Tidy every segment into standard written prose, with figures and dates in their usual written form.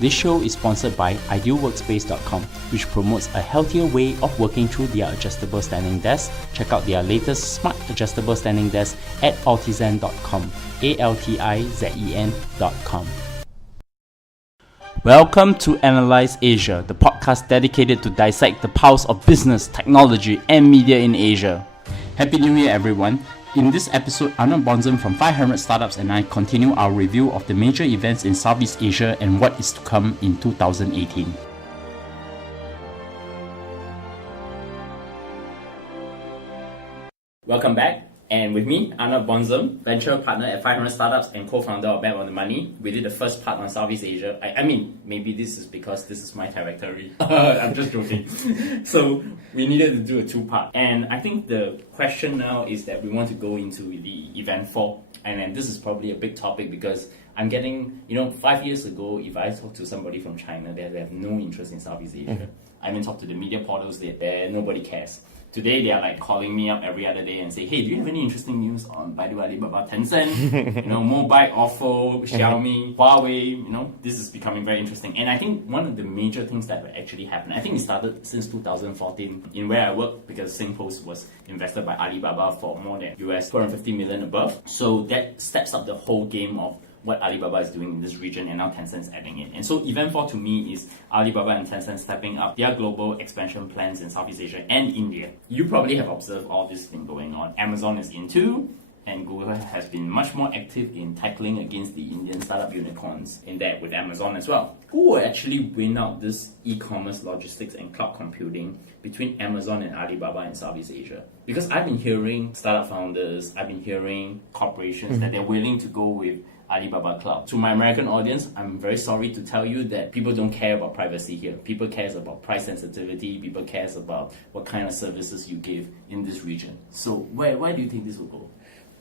This show is sponsored by idealworkspace.com, which promotes a healthier way of working through their adjustable standing desk. Check out their latest smart adjustable standing desk at altizen.com, ALTIZEN.com. Welcome to Analyze Asia, the podcast dedicated to dissect the pulse of business, technology, and media in Asia. Happy New Year, everyone. In this episode, Arnold Bonzem from 500 Startups and I continue our review of the major events in Southeast Asia and what is to come in 2018. Welcome back. And with me, Arnold Bonzem, venture partner at 500 Startups and co-founder of Bet on the Money. We did the first part on Southeast Asia. I mean, maybe this is because this is my territory. I'm just joking. So we needed to do a two-part. And I think the question now is that we want to go into the event 4. And then this is probably a big topic because I'm getting, 5 years ago, if I talk to somebody from China, they have no interest in Southeast Asia. I even talk to the media portals there, nobody cares. Today, they are like calling me up every other day and say, hey, do you have any interesting news on Baidu, Alibaba, Tencent, Mobike, Oppo, Xiaomi, Huawei, this is becoming very interesting. And I think one of the major things that will actually happen, I think it started since 2014 in where I work because SingPost was invested by Alibaba for more than US 250 million above. So that steps up the whole game of what Alibaba is doing in this region, and now Tencent's adding in. And so event 4 to me is Alibaba and Tencent stepping up their global expansion plans in Southeast Asia and India. You probably have observed all this thing going on. Amazon is in too, and Google has been much more active in tackling against the Indian startup unicorns in that with Amazon as well. Who will actually win out this e-commerce, logistics, and cloud computing between Amazon and Alibaba in Southeast Asia? Because I've been hearing startup founders, I've been hearing corporations that they're willing to go with Alibaba Cloud. To my American audience, I'm very sorry to tell you that people don't care about privacy here. People cares about price sensitivity. People cares about what kind of services you give in this region. So where do you think this will go?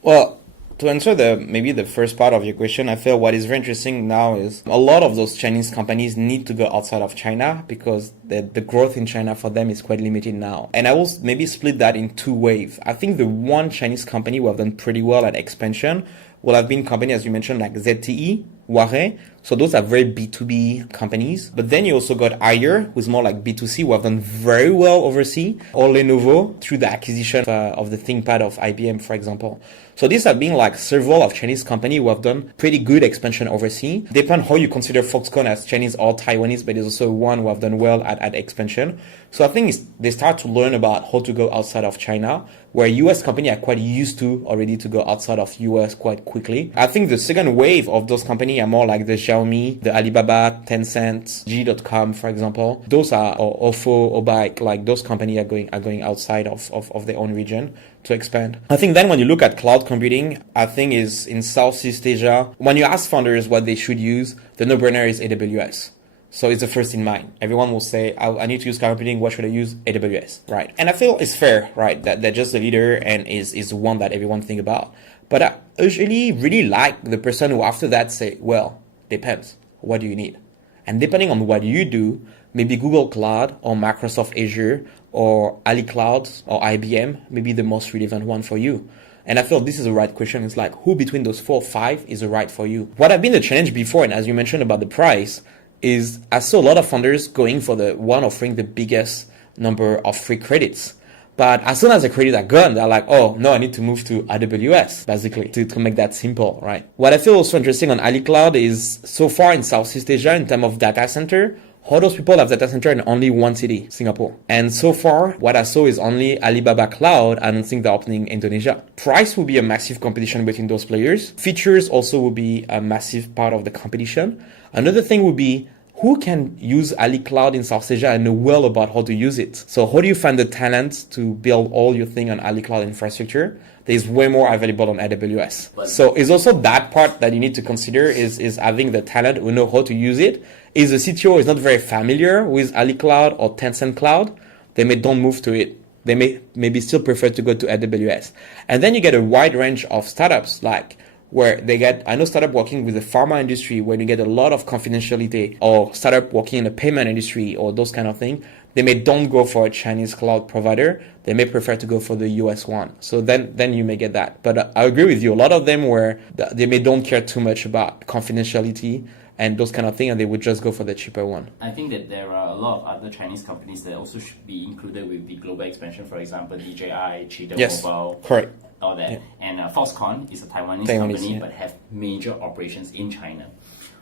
Well, to answer maybe the first part of your question, I feel what is very interesting now is a lot of those Chinese companies need to go outside of China because the growth in China for them is quite limited now. And I will maybe split that in two waves. I think the one Chinese company who have done pretty well at expansion will have been companies, as you mentioned, like ZTE, Huawei. So those are very B2B companies. But then you also got Haier, who's more like B2C, who have done very well overseas, or Lenovo through the acquisition of the ThinkPad of IBM, for example. So these have been like several of Chinese companies who have done pretty good expansion overseas. Depend how you consider Foxconn as Chinese or Taiwanese, but there's also one who have done well at expansion. So I think they start to learn about how to go outside of China, where US companies are quite used to already to go outside of US quite quickly. I think the second wave of those companies are more like the Xiaomi, the Alibaba, Tencent, G.com, for example. Those are, or Oppo, Mobike, like those companies are going outside of their own region to expand. I think then when you look at cloud computing, I think is in Southeast Asia, when you ask founders what they should use, the no-brainer is AWS. So it's the first in mind. Everyone will say, I need to use cloud computing. What should I use? AWS, right? And I feel it's fair, right? That they're just the leader and is one that everyone think about. But I usually really like the person who after that say, well, depends. What do you need? And depending on what you do, maybe Google Cloud or Microsoft Azure or Ali Cloud or IBM may be the most relevant one for you. And I feel this is the right question. It's like, who between those 4 or 5 is the right for you? What have been the challenge before, and as you mentioned about the price, is I saw a lot of founders going for the one offering the biggest number of free credits. But as soon as the credits are gone, they're like, oh, no, I need to move to AWS, basically, to make that simple, right? What I feel also interesting on Ali Cloud is so far in Southeast Asia, in terms of data center, how those people have data center in only one city, Singapore. And so far, what I saw is only Alibaba Cloud. I don't think they're opening Indonesia. Price will be a massive competition between those players. Features also will be a massive part of the competition. Another thing would be, who can use Ali Cloud in South Asia and know well about how to use it? So how do you find the talent to build all your thing on Ali Cloud infrastructure? There's way more available on AWS. So it's also that part that you need to consider is having the talent who know how to use it. If the CTO is not very familiar with Ali Cloud or Tencent Cloud, they may don't move to it. They may maybe still prefer to go to AWS. And then you get a wide range of startups like where they get, I know startup working with the pharma industry where you get a lot of confidentiality, or startup working in the payment industry or those kind of things. They may don't go for a Chinese cloud provider. They may prefer to go for the US one. So then you may get that. But I agree with you. A lot of them where they may don't care too much about confidentiality and those kind of things, and they would just go for the cheaper one. I think that there are a lot of other Chinese companies that also should be included with the global expansion. For example, DJI, Cheetah Yes, Mobile, correct. all that. Yeah. And Foxconn is a Taiwanese Taiwanese, company, yeah. but have major operations in China.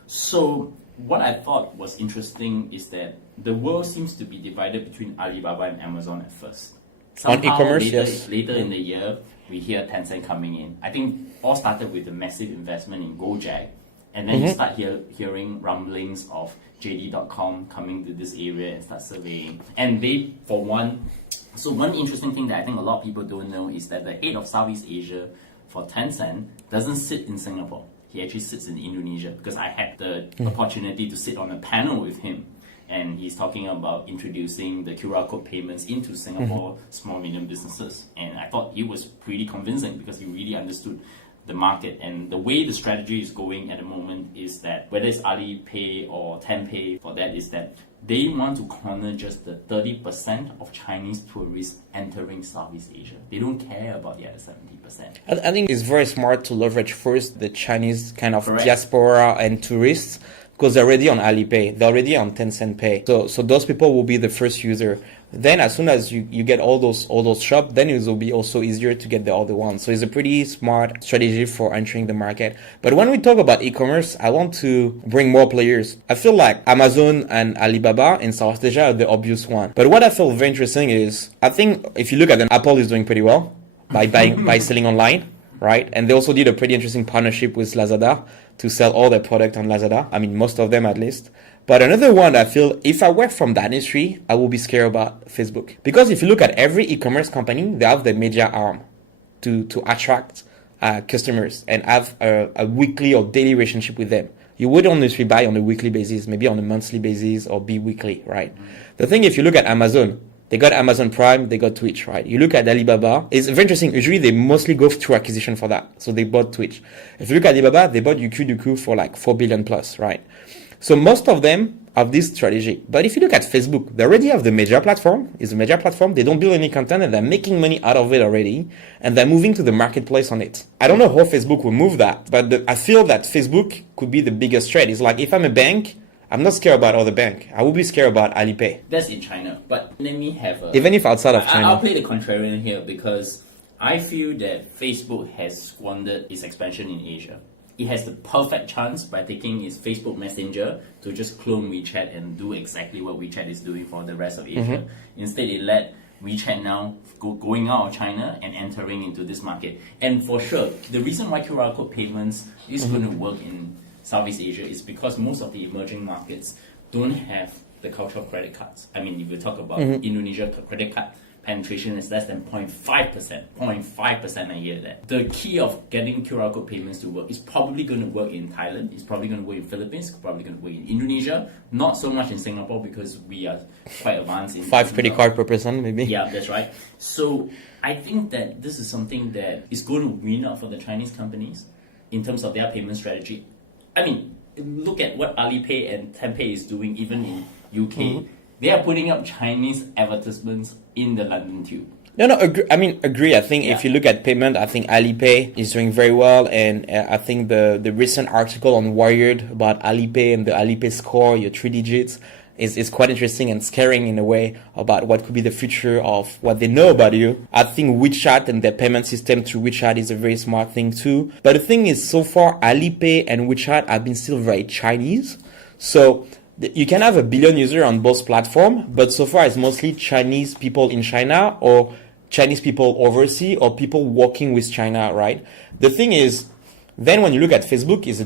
So what I thought was interesting is that the world seems to be divided between Alibaba and Amazon at first. On e-commerce, later, yes. later in the year, we hear Tencent coming in. I think all started with a massive investment in Gojek, and then you start hearing rumblings of JD.com coming to this area and start surveying. And they, for one, so one interesting thing that I think a lot of people don't know is that the head of Southeast Asia for Tencent doesn't sit in Singapore. He actually sits in Indonesia, because I had the opportunity to sit on a panel with him. And he's talking about introducing the QR code payments into Singapore small medium businesses. And I thought he was pretty convincing, because he really understood the market. And the way the strategy is going at the moment is that, whether it's Alipay or Tenpay, for that, is that they want to corner just the 30% of Chinese tourists entering Southeast Asia. They don't care about the other 70%. I think it's very smart to leverage first the Chinese kind of Correct. diaspora and tourists, because they're already on Alipay, they're already on Tencent Pay. So those people will be the first user. Then as soon as you get all those shops, then it will be also easier to get the other ones. So it's a pretty smart strategy for entering the market. But when we talk about e-commerce, I want to bring more players. I feel like Amazon and Alibaba in South Asia are the obvious one. But what I feel very interesting is, I think if you look at them, Apple is doing pretty well by selling online, right? And they also did a pretty interesting partnership with Lazada to sell all their product on Lazada. I mean, most of them at least. But another one, I feel, if I were from that industry, I would be scared about Facebook. Because if you look at every e-commerce company, they have the media arm to attract customers and have a weekly or daily relationship with them. You would honestly buy on a weekly basis, maybe on a monthly basis or bi-weekly, right? The thing, if you look at Amazon, they got Amazon Prime, they got Twitch, right? You look at Alibaba, it's very interesting. Usually they mostly go through acquisition for that. So they bought Twitch. If you look at Alibaba, they bought Youku for like 4 billion plus, right? So most of them have this strategy. But if you look at Facebook, they already have the media platform. It's a media platform. They don't build any content and they're making money out of it already. And they're moving to the marketplace on it. I don't know how Facebook will move that, but I feel that Facebook could be the biggest threat. It's like, if I'm a bank, I'm not scared about other bank. I will be scared about Alipay. That's in China. But let me have a... Even if outside of China. I'll play the contrarian here, because I feel that Facebook has squandered its expansion in Asia. It has the perfect chance by taking its Facebook Messenger to just clone WeChat and do exactly what WeChat is doing for the rest of Asia. Instead, it let WeChat now going out of China and entering into this market. And for sure, the reason why QR code payments is going to work in Southeast Asia is because most of the emerging markets don't have the culture of credit cards. I mean, if you talk about Indonesia, credit card penetration is less than 0.5%. 0.5% a year there. The key of getting QR code payments to work is probably going to work in Thailand, it's probably going to work in Philippines, it's probably going to work in Indonesia, not so much in Singapore because we are quite advanced in 5 credit card per person, maybe. Yeah, that's right. So I think that this is something that is going to win out for the Chinese companies in terms of their payment strategy. I mean, look at what Alipay and Tenpay is doing even in UK. They are putting up Chinese advertisements in the London Tube. No, agree. I think if you look at payment, I think Alipay is doing very well. And I think the recent article on Wired about Alipay and the Alipay score, your 3 digits, is quite interesting and scaring in a way about what could be the future of what they know about you. I think WeChat and their payment system through WeChat is a very smart thing too. But the thing is, so far, Alipay and WeChat have been still very Chinese. So you can have a billion users on both platforms, but so far it's mostly Chinese people in China or Chinese people overseas or people working with China, right? The thing is, then when you look at Facebook, is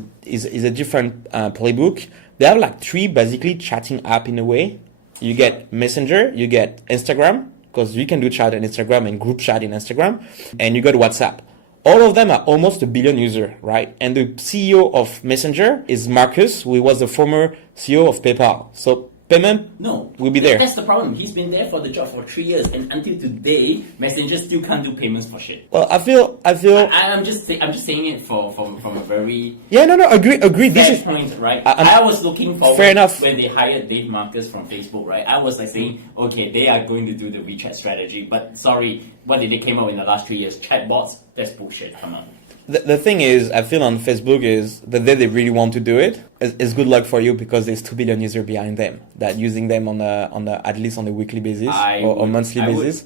a different playbook. They have like 3 basically chatting app in a way. You get Messenger, you get Instagram, because you can do chat on Instagram and group chat in Instagram, and you got WhatsApp. All of them are almost a billion users, right? And the CEO of Messenger is Marcus, who was the former CEO of PayPal. So payment will be there. That's the problem. He's been there for the job for 3 years, and until today, Messenger still can't do payments for shit. Well, I feel. I'm just saying it from a very agree. This is point, right? I was looking forward. Fair enough. When they hired Dave Marcus from Facebook, right? I was like saying, okay, they are going to do the WeChat strategy, but sorry, what did they came out in the last 3 years? Chatbots. That's bullshit. Come on. The thing is, I feel on Facebook is the day they really want to do it is good luck for you because there's 2 billion users behind them that using them on a at least on a weekly basis or monthly basis.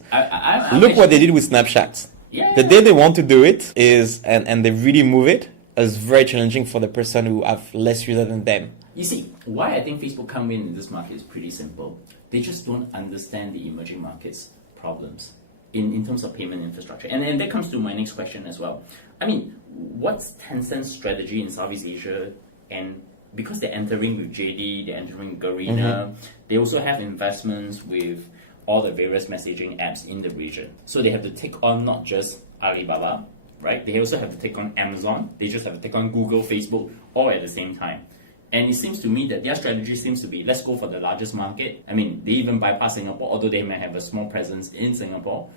Look what they did with Snapchat. Yeah. The day they want to do it is and they really move it is very challenging for the person who have less users than them. You see, why I think Facebook come in this market is pretty simple. They just don't understand the emerging markets problems in terms of payment infrastructure. And that comes to my next question as well. I mean, what's Tencent's strategy in Southeast Asia? And because they're entering with JD, they're entering with Garena, they also have investments with all the various messaging apps in the region. So they have to take on not just Alibaba, right? They also have to take on Amazon. They just have to take on Google, Facebook, all at the same time. And it seems to me that their strategy seems to be, let's go for the largest market. I mean, they even bypass Singapore, although they may have a small presence in Singapore.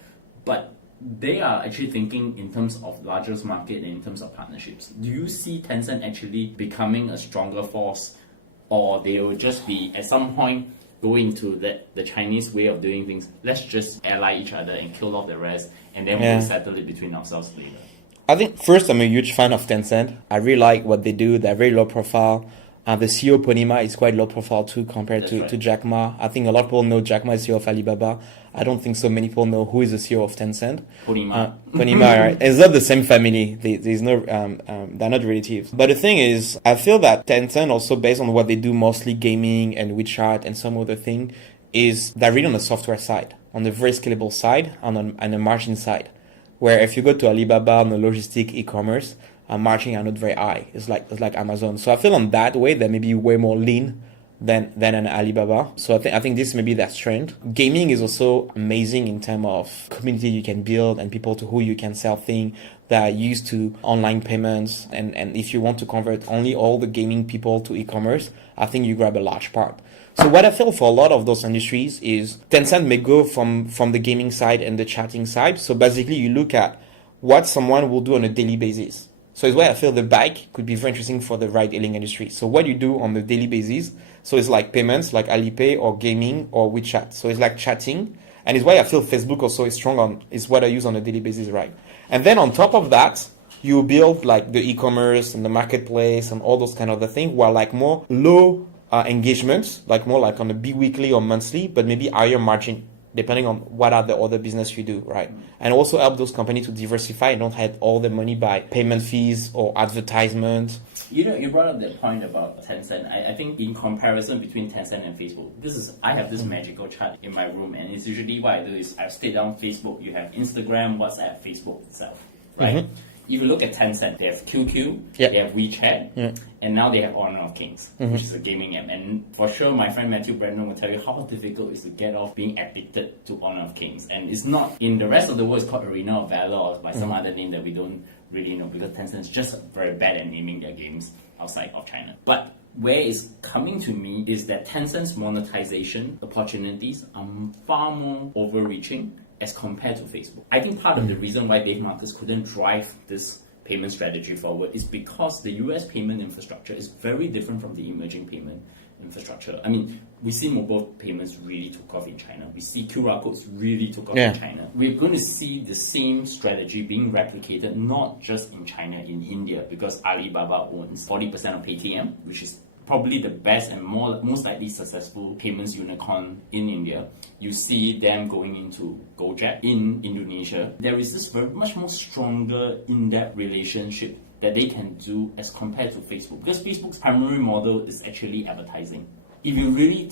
But they are actually thinking in terms of largest market and in terms of partnerships. Do you see Tencent actually becoming a stronger force, or they will just be, at some point, go into the Chinese way of doing things? Let's just ally each other and kill off the rest, and then we'll settle it between ourselves later. I think, first, I'm a huge fan of Tencent. I really like what they do. They're very low profile. The CEO Pony Ma is quite low profile too compared to Jack Ma. I think a lot of people know Jack Ma is CEO of Alibaba. I don't think so many people know who is the CEO of Tencent. Pony Ma. Pony Ma, right? It's not the same family. There's no, they're not relatives. But the thing is, I feel that Tencent also, based on what they do, mostly gaming and WeChat and some other thing, is they're really on the software side, on the very scalable side, and on the margin side. Where if you go to Alibaba on the logistic e-commerce, margin are not very high. It's like Amazon. So I feel on that way they may be way more lean than an Alibaba. So I think this may be their strength. Gaming is also amazing in terms of community you can build and people to who you can sell things that are used to online payments. And if you want to convert only all the gaming people to e-commerce, I think you grab a large part. So what I feel for a lot of those industries is Tencent may go from the gaming side and the chatting side. So basically you look at what someone will do on a daily basis. So it's why I feel the bike could be very interesting for the ride-hailing industry. So what you do on a daily basis, so it's like payments like Alipay or gaming or WeChat. So it's like chatting. And it's why I feel Facebook also is strong on, is what I use on a daily basis, right? And then on top of that, you build like the e-commerce and the marketplace and all those kind of the things where like more low engagements, like more like on a bi-weekly or monthly, but maybe higher margin, depending on what are the other business you do, right? And also help those companies to diversify and don't have all the money by payment fees or advertisement. You know, you brought up that point about Tencent. I think in comparison between Tencent and Facebook, I have this magical chart in my room, and it's usually what I do is I stay down Facebook. You have Instagram, WhatsApp, Facebook itself, right? Mm-hmm. If you look at Tencent, they have QQ, they have WeChat, and now they have Honor of Kings, which is a gaming app. And for sure, my friend Matthew Brandon will tell you how difficult it is to get off being addicted to Honor of Kings. And it's not, in the rest of the world, it's called Arena of Valor or by some other name that we don't really know, because Tencent is just very bad at naming their games outside of China. But where it's coming to me is that Tencent's monetization opportunities are far more overreaching as compared to Facebook. I think part of the reason why Dave Marcus couldn't drive this payment strategy forward is because the US payment infrastructure is very different from the emerging payment infrastructure. I mean, we see mobile payments really took off in China. We see QR codes really took off in China. We're going to see the same strategy being replicated not just in China, in India, because Alibaba owns 40% of Paytm, which is probably the best and most likely successful payments unicorn in India. You see them going into Gojek in Indonesia. There is this very much more stronger in-depth relationship that they can do as compared to Facebook. Because Facebook's primary model is actually advertising. If you really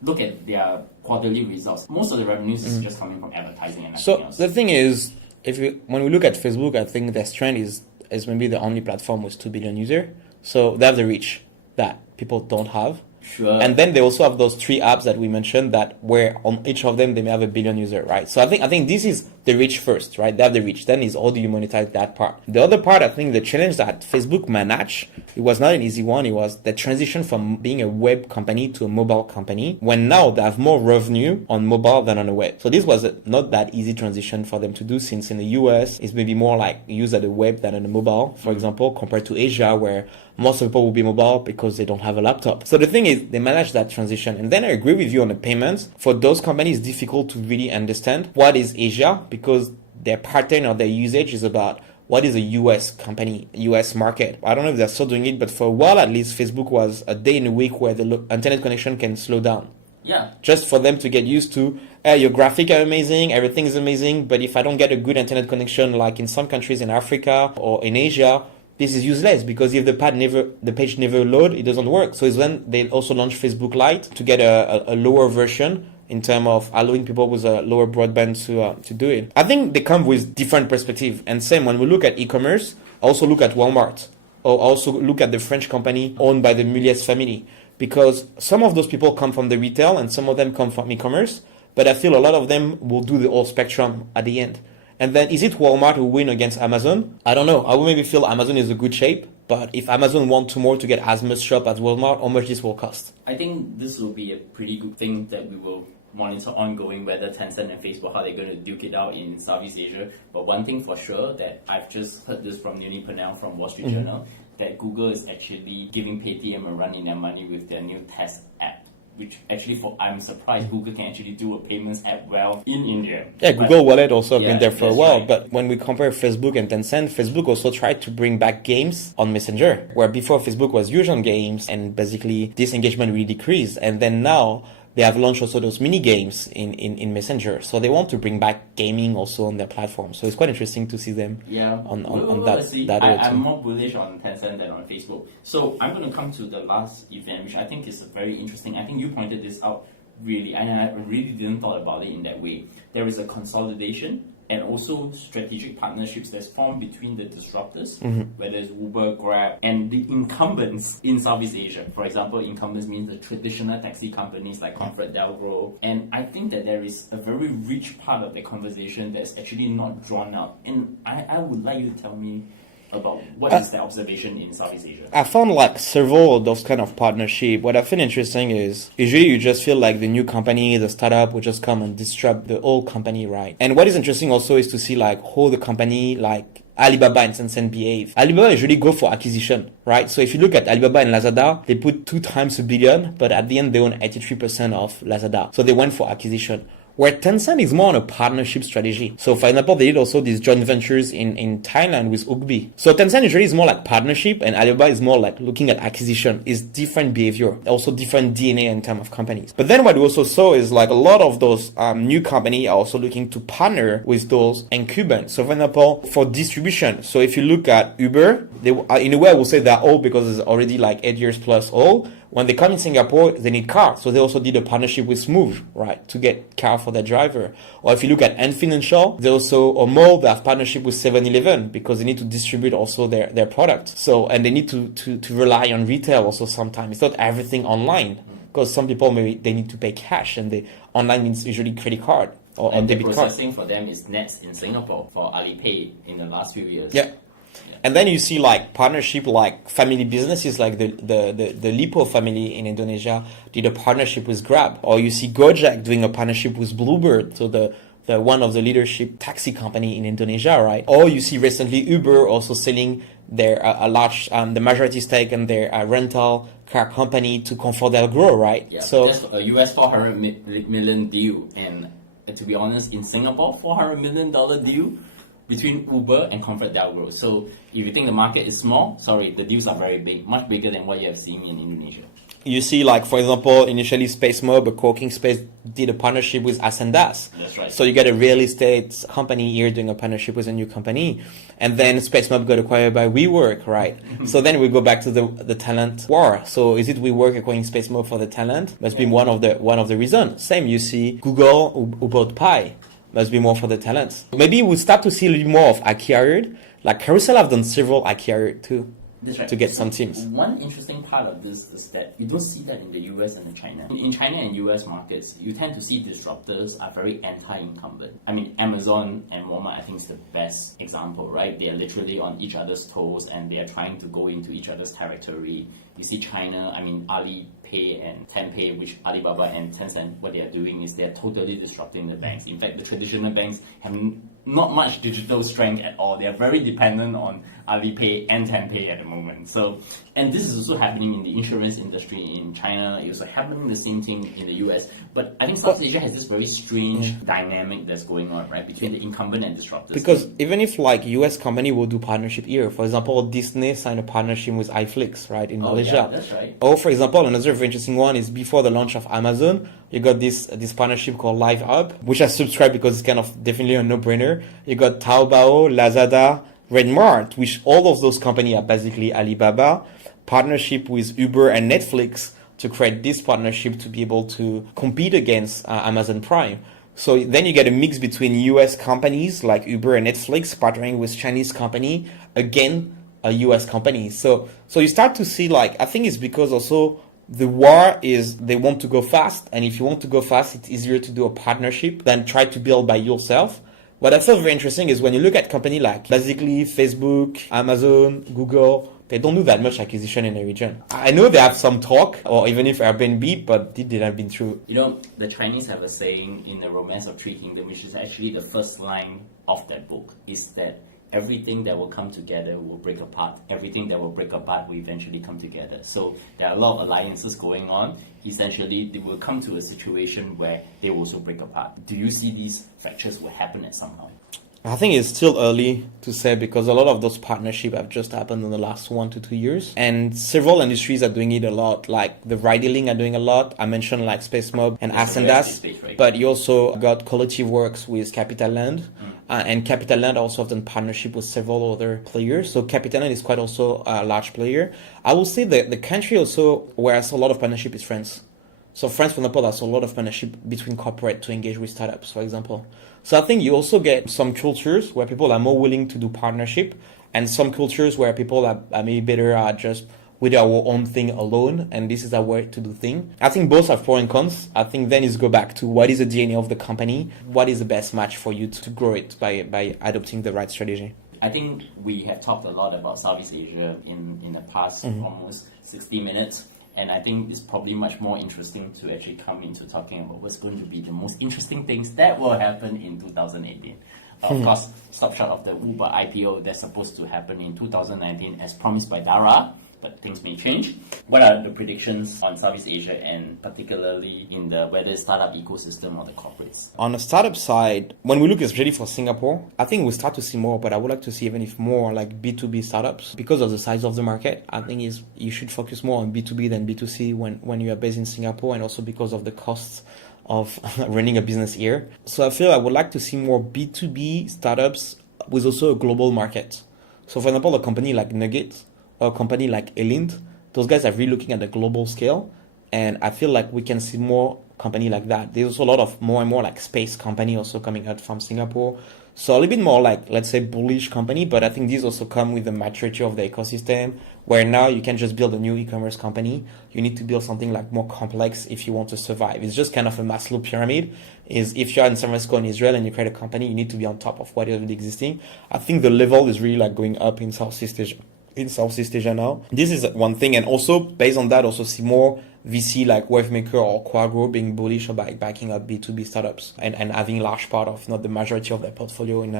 look at their quarterly results, most of the revenues is just coming from advertising and nothing else. So the thing is, when we look at Facebook, I think their strength is maybe the only platform with 2 billion users. So they have the reach that people don't have. Sure. And then they also have those 3 apps that we mentioned that where on each of them they may have 1 billion users, right? So I think this is the reach first, right? They have the reach. Then is how do you monetize that part? The other part, I think the challenge that Facebook managed, it was not an easy one. It was the transition from being a web company to a mobile company, when now they have more revenue on mobile than on the web. So this was not that easy transition for them to do, since in the US it's maybe more like used at the web than on the mobile, for example, compared to Asia where most of people will be mobile because they don't have a laptop. So the thing is, they manage that transition. And then I agree with you on the payments. For those companies, it's difficult to really understand what is Asia, because their pattern or their usage is about what is a US company, US market. I don't know if they're still doing it, but for a while at least, Facebook was a day in a week where the internet connection can slow down. Yeah. Just for them to get used to, your graphics are amazing, everything is amazing, but if I don't get a good internet connection, like in some countries in Africa or in Asia, this is useless because if the page never load, it doesn't work. So it's when they also launched Facebook Lite to get a lower version in terms of allowing people with a lower broadband to do it. I think they come with different perspective. And same when we look at e-commerce, also look at Walmart, or also look at the French company owned by the Mulliez family. Because some of those people come from the retail and some of them come from e-commerce, but I feel a lot of them will do the whole spectrum at the end. And then is it Walmart who win against Amazon? I don't know. I would maybe feel Amazon is a good shape, but if Amazon want tomorrow to get as much shop as Walmart, how much this will cost? I think this will be a pretty good thing that we will monitor ongoing, whether Tencent and Facebook, how they're going to duke it out in Southeast Asia. But one thing for sure that I've just heard this from Nuni Purnell from Wall Street Journal, that Google is actually giving Paytm a run in their money with their new test app. Which actually, I'm surprised Google can actually do a payments app well in India. Yeah, Google Wallet also yeah, been there for a while. Right. But when we compare Facebook and Tencent, Facebook also tried to bring back games on Messenger, where before Facebook was huge on games and basically this engagement really decreased. And then now they have launched also those mini games in Messenger. So they want to bring back gaming also on their platform. So it's quite interesting to see them on that I'm more bullish on Tencent than on Facebook. So I'm going to come to the last event, which I think is very interesting. I think you pointed this out really, and I really didn't thought about it in that way. There is a consolidation and also strategic partnerships that's formed between the disruptors, whether it's Uber, Grab, and the incumbents in Southeast Asia. For example, incumbents means the traditional taxi companies like ComfortDelGro. And I think that there is a very rich part of the conversation that's actually not drawn out. And I would like you to tell me about what is the observation in Southeast Asia. I found like several of those kind of partnership. What I find interesting is usually you just feel like the new company, the startup will just come and disrupt the old company, right? And what is interesting also is to see like how the company like Alibaba and Tencent behave. Alibaba usually go for acquisition, right? So if you look at Alibaba and Lazada, they put 2 times $1 billion, but at the end they own 83% of Lazada. So they went for acquisition. Where Tencent is more on a partnership strategy. So for example, they did also these joint ventures in Thailand with Ugbi. So Tencent usually is more like partnership and Alibaba is more like looking at acquisition. It's different behavior, also different DNA in terms of companies. But then what we also saw is like a lot of those new companies are also looking to partner with those incumbents. So for example, for distribution. So if you look at Uber, they in a way I will say they're old because it's already like 8 years plus old. When they come in Singapore, they need cars. So they also did a partnership with Smooth, right, to get car for their driver. Or if you look at Ant Financial, they also, or Mall, they have partnership with 7-Eleven because they need to distribute also their product. So, and they need to rely on retail also sometimes. It's not everything online because some people maybe they need to pay cash and the online means usually credit card or debit card. Processing for them is Nets in Singapore for Alipay in the last few years. Yeah. And then you see like partnership like family businesses like the Lipo family in Indonesia did a partnership with Grab. Or you see Gojek doing a partnership with Bluebird, so the one of the leadership taxi company in Indonesia, right? Or you see recently Uber also selling their a large the majority stake in their rental car company to ComfortDelGro, right? Yeah, so that's a US $400 million deal, and to be honest, in Singapore, $400 million deal between Uber and ComfortDelGro. So if you think the market is small, sorry, the deals are very big, much bigger than what you have seen in Indonesia. You see, like, for example, initially SpaceMob, a co-working space, did a partnership with Ascendas. That's right. So you get a real estate company here doing a partnership with a new company. And then SpaceMob got acquired by WeWork, right? So then we go back to the talent war. So is it WeWork acquiring SpaceMob for the talent? Must be one of the reasons. Same, you see Google who bought Pi. Must be more for the talents. Maybe we'll start to see a little more of Acquired. Like Carousel have done several Acquired too. That's right. To get some teams. One interesting part of this is that you don't see that in the US and in China. In China and US markets, you tend to see disruptors are very anti-incumbent. I mean, Amazon and Walmart, I think, is the best example, right? They are literally on each other's toes and they are trying to go into each other's territory. You see China, I mean, Alipay and Tenpay, which Alibaba and Tencent, what they are doing is they are totally disrupting the banks. In fact, the traditional banks have not much digital strength at all. They are very dependent on Alipay and Tenpay at the moment. So, and this is also happening in the insurance industry in China. It's also happening the same thing in the US. But I think Southeast Asia has this very strange dynamic that's going on, right, between the incumbent and disruptors. Because even if like US company will do partnership here, for example, Disney signed a partnership with iFlix, right, in Malaysia. Yeah, that's right. Or for example, another very interesting one is before the launch of Amazon, you got this partnership called LiveHub, which I subscribed because it's kind of definitely a no-brainer. You got Taobao, Lazada, Redmart, which all of those companies are basically Alibaba, partnership with Uber and Netflix to create this partnership to be able to compete against Amazon Prime. So then you get a mix between US companies like Uber and Netflix partnering with Chinese company, again, a US company. So you start to see, like, I think it's because also the war is they want to go fast. And if you want to go fast, it's easier to do a partnership than try to build by yourself. What I feel very interesting is when you look at company like basically Facebook, Amazon, Google, they don't do that much acquisition in the region. I know they have some talk, or even if Airbnb, but it didn't been through. You know, the Chinese have a saying in the Romance of Three Kingdoms, which is actually the first line of that book, is that everything that will come together will break apart. Everything that will break apart will eventually come together. So there are a lot of alliances going on. Essentially, they will come to a situation where they will also break apart. Do you see these fractures will happen at some point? I think it's still early to say because a lot of those partnerships have just happened in the last 1 to 2 years. And several industries are doing it a lot, like the ride-hailing are doing a lot. I mentioned like SpaceMob and Ascendas, right? But you also got Collective Works with Capital Land. And Capital Land also have done partnership with several other players. So Capital Land is quite also a large player. I will say that the country also where I saw a lot of partnership is France. So France, for example, has a lot of partnership between corporate to engage with startups, for example. So I think you also get some cultures where people are more willing to do partnership and some cultures where people are maybe better at just with our own thing alone, and this is our way to do things. I think both have pros and cons. I think then is go back to what is the DNA of the company, what is the best match for you to grow it by adopting the right strategy. I think we have talked a lot about Southeast Asia in the past almost 60 minutes. And I think it's probably much more interesting to actually come into talking about what's going to be the most interesting things that will happen in 2018. Of course, stop short of the Uber IPO that's supposed to happen in 2019 as promised by Dara, but things may change. What are the predictions on Southeast Asia and particularly in the whether startup ecosystem or the corporates? On the startup side, when we look especially for Singapore, I think we start to see more, but I would like to see even if more like B2B startups because of the size of the market. I think you should focus more on B2B than B2C when you are based in Singapore, and also because of the costs of running a business here. So I feel I would like to see more B2B startups with also a global market. So for example, a company like Nugget, a company like Elind, those guys are really looking at the global scale, and I feel like we can see more company like that. There's also a lot of more and more like space company also coming out from Singapore. So a little bit more like, let's say, bullish company, but I think these also come with the maturity of the ecosystem, where now you can just build a new e-commerce company. You need to build something like more complex if you want to survive. It's just kind of a Maslow pyramid. Is if you're in San Francisco in Israel and you create a company, you need to be on top of what is already existing. I think the level is really like going up in Southeast Asia now. This is one thing, and also based on that, also see more VC like Wavemaker or Quagro being bullish about backing up B2B startups and having large part of not the majority of their portfolio in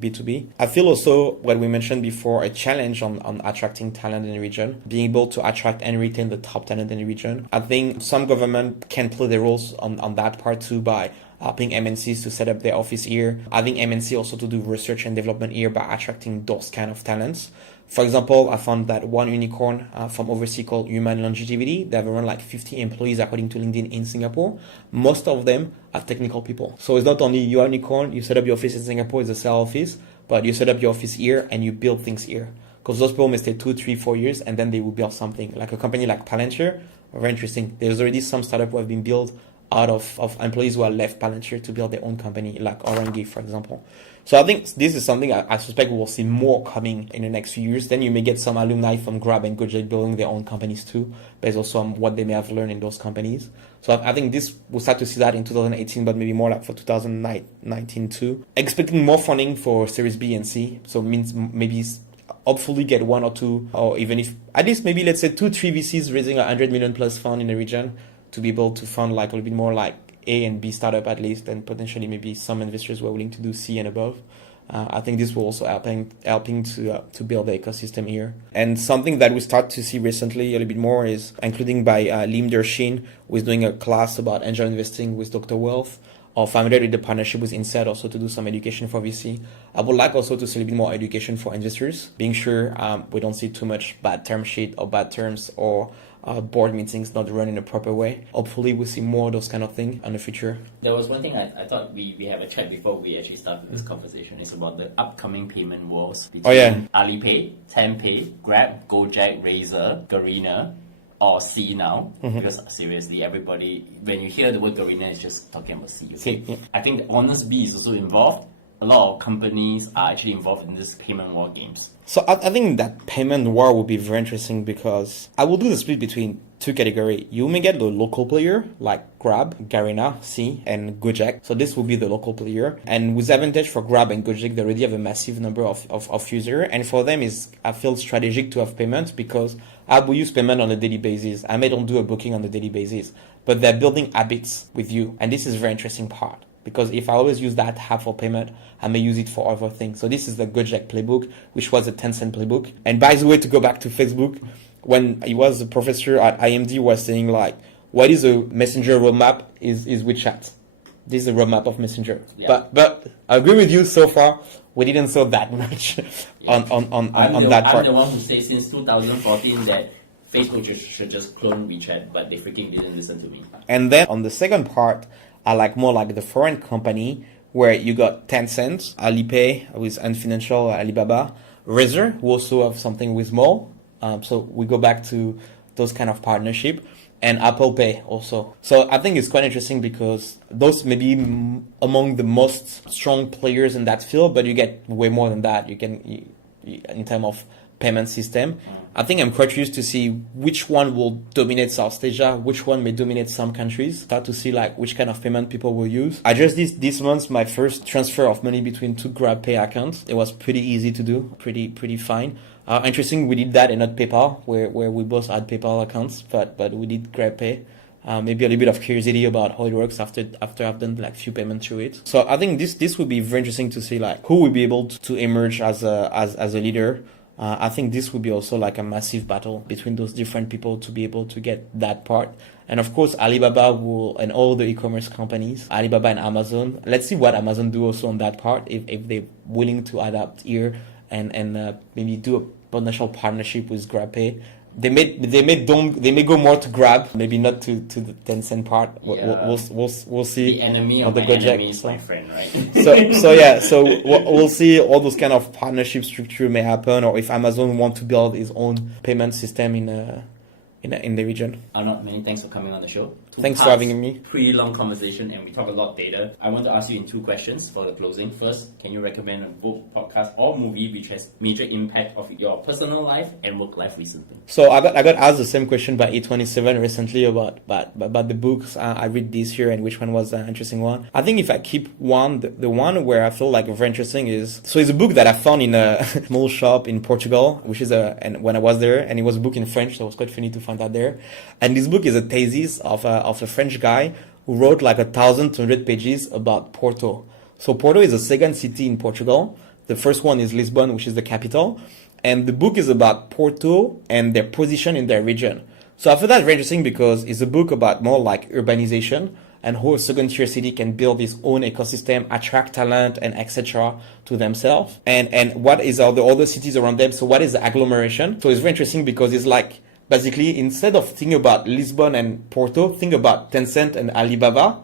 B2B. I feel also what we mentioned before, a challenge on attracting talent in the region, being able to attract and retain the top talent in the region. I think some government can play their roles on that part too by helping MNCs to set up their office here, having MNC also to do research and development here by attracting those kind of talents. For example, I found that one unicorn from overseas called Human Longevity, they have around like 50 employees according to LinkedIn in Singapore. Most of them are technical people. So it's not only you are unicorn, you set up your office in Singapore, it's a sale office, but you set up your office here and you build things here. Because those people may stay 2, 3, 4 years and then they will build something. Like a company like Palantir, very interesting. There's already some startup who have been built out of employees who are left Palantir to build their own company, like Orange, for example. So I think this is something I suspect we will see more coming in the next few years. Then you may get some alumni from Grab and Gojek building their own companies too, based also on what they may have learned in those companies. So I think we'll start to see that in 2018, but maybe more like for 2019 too. Expecting more funding for Series B and C. So it means maybe hopefully get 1 or 2, or even if at least maybe let's say 2, 3 VCs raising 100 million plus fund in the region to be able to fund like a little bit more like A and B startup at least, and potentially maybe some investors who are willing to do C and above. I think this will also helping to build the ecosystem here. And something that we start to see recently a little bit more is including by Lim Der-Shin, who is doing a class about angel investing with Dr. Wealth, or familiar with the partnership with Insight also to do some education for VC. I would like also to see a little bit more education for investors, being sure we don't see too much bad term sheet or bad terms or board meetings not run in a proper way. Hopefully we'll see more of those kind of things in the future. There was one thing I thought we have a chat before we actually started this conversation. It's about the upcoming payment wars between Alipay, Tenpay, Grab, Gojek, Razer, Garena, or C now. Because seriously, everybody, when you hear the word Garena, it's just talking about C. Okay? Yeah. I think Honest Bee is also involved. A lot of companies are actually involved in this payment war games. So I think that payment war will be very interesting because I will do the split between two categories. You may get the local player like Grab, Garena, C, and Gojek. So this will be the local player. And with advantage for Grab and Gojek, they already have a massive number of users. And for them, I feel strategic to have payments because I will use payment on a daily basis. I may don't do a booking on a daily basis, but they're building habits with you. And this is a very interesting part. Because if I always use that app for payment, I may use it for other things. So this is the Gojek playbook, which was a Tencent playbook. And by the way, to go back to Facebook, when he was a professor at IMD, was saying like, what is a messenger roadmap is WeChat. This is a roadmap of messenger. Yeah. But I agree with you so far. We didn't saw that much on that part. I'm the one who says since 2014 that Facebook should just clone WeChat, but they freaking didn't listen to me. And then on the second part, I like more like the foreign company where you got Tencent, Alipay with Ant Financial, Alibaba, Razer, who also have something with Mall. So we go back to those kind of partnership, and Apple Pay also. So I think it's quite interesting because those may be among the most strong players in that field, but you get way more than that. You in terms of payment system. I think I'm quite curious to see which one will dominate South Asia, which one may dominate some countries. Start to see like which kind of payment people will use. I just did this month my first transfer of money between two GrabPay accounts. It was pretty easy to do, pretty fine. Interesting, we did that and not PayPal, where we both had PayPal accounts, but we did GrabPay. Maybe a little bit of curiosity about how it works after I've done like few payments through it. So I think this would be very interesting to see like who will be able to emerge as a leader. I think this would be also like a massive battle between those different people to be able to get that part. And of course, Alibaba and all the e-commerce companies, Alibaba and Amazon. Let's see what Amazon do also on that part, if they're willing to adapt here and maybe do a potential partnership with GrabPay. They may go more to Grab, maybe not to the Tencent part. Yeah. We'll see. The enemy of the my Gojek, enemy is my friend, right? So we'll see all those kind of partnership structure may happen, or if Amazon want to build its own payment system in the region. Arnold, many thanks for coming on the show. Thanks for having me. Pretty long conversation, and we talk a lot of data. I want to ask you in two questions for the closing. First, can you recommend a book, podcast, or movie which has major impact of your personal life and work life recently? So I got asked the same question by E27 recently about the books I read this year and which one was an interesting one. I think if I keep one, the one where I feel like very interesting it's a book that I found in a small shop in Portugal, which is and when I was there, and it was a book in French, so it was quite funny to find that there. And this book is a thesis of a French guy who wrote like 1,200 pages about Porto. So Porto is the second city in Portugal. The first one is Lisbon, which is the capital. And the book is about Porto and their position in their region. So I feel that very interesting because it's a book about more like urbanization and how a second tier city can build its own ecosystem, attract talent and etc. to themselves. And what is all the other cities around them? So what is the agglomeration? So it's very interesting because it's like, basically, instead of thinking about Lisbon and Porto, think about Tencent and Alibaba,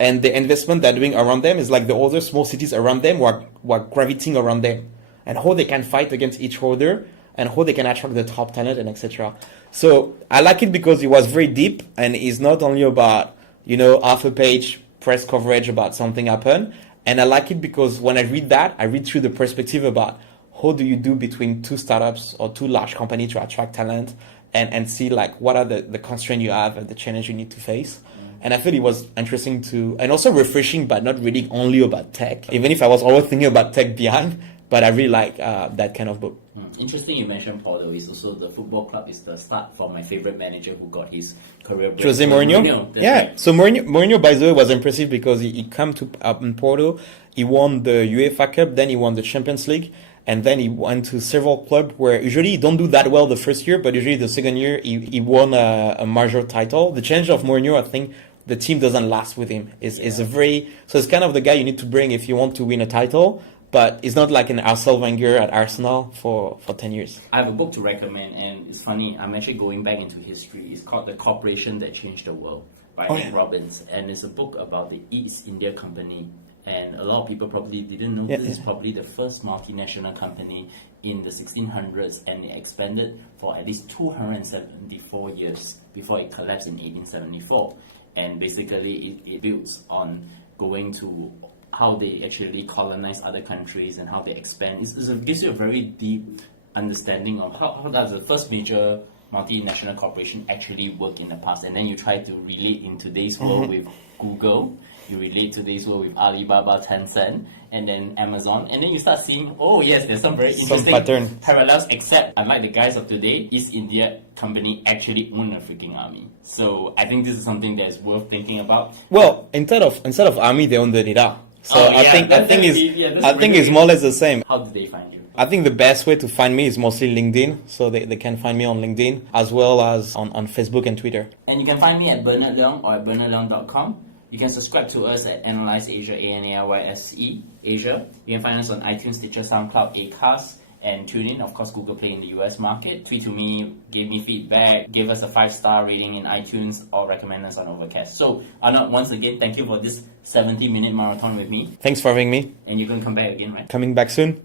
and the investment they're doing around them is like the other small cities around them who are gravitating around them, and how they can fight against each other, and how they can attract the top talent, and etc. So I like it because it was very deep, and it's not only about, half a page press coverage about something happened, and I like it because when I read that, I read through the perspective about how do you do between two startups or two large companies to attract talent, and see like what are the constraints you have and the challenge you need to face. And I feel it was interesting and also refreshing, but not really only about tech. Even if I was always thinking about tech behind, But I really like that kind of book. Interesting you mentioned Porto. Is also the football club is the start for my favorite manager who got his career break. Jose Mourinho. That's Yeah. right. So Mourinho, by the way, was impressive because he came to in Porto. He won the UEFA Cup, then he won the Champions League, and then he went to several clubs where usually he don't do that well the first year, but usually the second year he won a major title. The challenge of Mourinho, I think, the team doesn't last with him. Is a very so it's kind of the guy you need to bring if you want to win a title. But it's not like an Arsene Wenger at Arsenal for 10 years. I have a book to recommend, and it's funny. I'm actually going back into history. It's called The Corporation That Changed the World by Nick Robbins, and it's a book about the East India Company. And a lot of people probably didn't know this is probably the first multinational company in the 1600s, and it expanded for at least 274 years before it collapsed in 1874. And basically, it builds on going to how they actually colonize other countries and how they expand. It gives you a very deep understanding of how does the first major multinational corporation actually work in the past, and then you try to relate in today's world with Google, you relate today's world with Alibaba, Tencent, and then Amazon, and then you start seeing, oh yes, there's some very interesting pattern. parallels, except unlike the guys of today, East India Company actually own a freaking army. So I think this is something that is worth thinking about. Well, instead of army, they own the data. So I think it's more or less the same. How do they find you? I think the best way to find me is mostly LinkedIn. So they can find me on LinkedIn as well as on Facebook and Twitter. And you can find me at Bernard Leong or at bernardleong.com. You can subscribe to us at Analyze Asia, ANALYSE Asia. You can find us on iTunes, Stitcher, SoundCloud, Acast, and TuneIn, of course, Google Play in the US market. Tweet to me, give me feedback, give us a 5-star rating in iTunes, or recommend us on Overcast. So, Arnold, once again, thank you for this 70-minute marathon with me. Than's for having me. And you're going to come back again, right? Coming back soon.